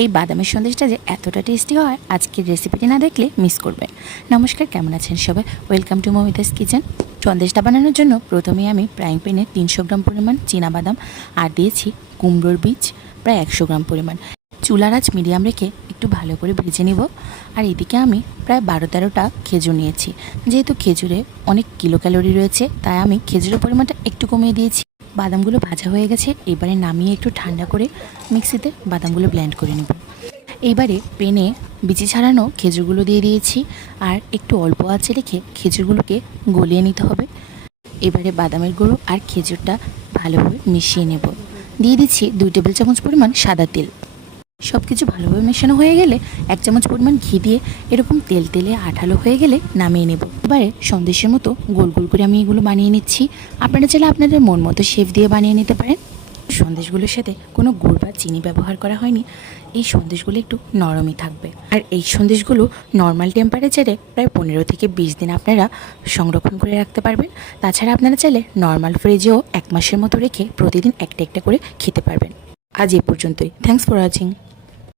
এই বাদামের সন্দেশটা যে এতটা টেস্টি হয় আজকের রেসিপিটি না দেখলে মিস করবেন। নমস্কার, কেমন আছেন সবাই? Welcome to Mamita's kitchen. সন্দেশটা বানানোর জন্য প্রথমেই আমি ফ্রাইং প্যানে 300 গ্রাম পরিমাণ বাদাম আর দিয়েছি কুমড়োর বীজ প্রায় 100 গ্রাম পরিমাণ। চুলার আঁচ মিডিয়াম রেখে একটু ভালো করে ভেজে নিব। আর এদিকে আমি প্রায় 12-13টা খেজুর নিয়েছি। যেহেতু খেজুরে অনেক কিলো ক্যালোরি রয়েছে তাই আমি খেজুরের পরিমাণটা একটু কমিয়ে দিয়েছি। বাদামগুলো ভাজা হয়ে গেছে, এবারে নামিয়ে একটু ঠান্ডা করে মিক্সিতে বাদামগুলো ব্লেন্ড করে নেব। এইবারে পেনে বিচি ছাড়ানো খেজুরগুলো দিয়ে দিয়েছি আর একটু অল্প আঁচে রেখে খেজুরগুলোকে গলিয়ে নিতে হবে। এবারে বাদামের গুঁড়ো আর খেজুরটা ভালোভাবে মিশিয়ে নেব। দিয়ে দিচ্ছি 2 টেবিল চামচ পরিমাণ সাদা তেল। সব কিছু ভালোভাবে মেশানো হয়ে গেলে 1 চামচ পরিমাণ ঘি দিয়ে এরকম তেল তেলে আঠালো হয়ে গেলে নামিয়ে নেব। এবারে সন্দেশের মতো গোল গোল করে আমি এগুলো বানিয়ে নিচ্ছি। আপনারা চাইলে আপনাদের মন মতো শেপ দিয়ে বানিয়ে নিতে পারেন। সন্দেশগুলোর সাথে কোনো গুড় বা চিনি ব্যবহার করা হয়নি। এই সন্দেশগুলো একটু নরমই থাকবে। আর এই সন্দেশগুলো নর্মাল টেম্পারেচারে প্রায় 15 থেকে 20 দিন আপনারা সংরক্ষণ করে রাখতে পারবেন। তাছাড়া আপনারা চাইলে নর্মাল ফ্রিজেও 1 মাসের মতো রেখে প্রতিদিন একটা একটা করে খেতে পারবেন। আজ এ পর্যন্তই। Thanks for watching.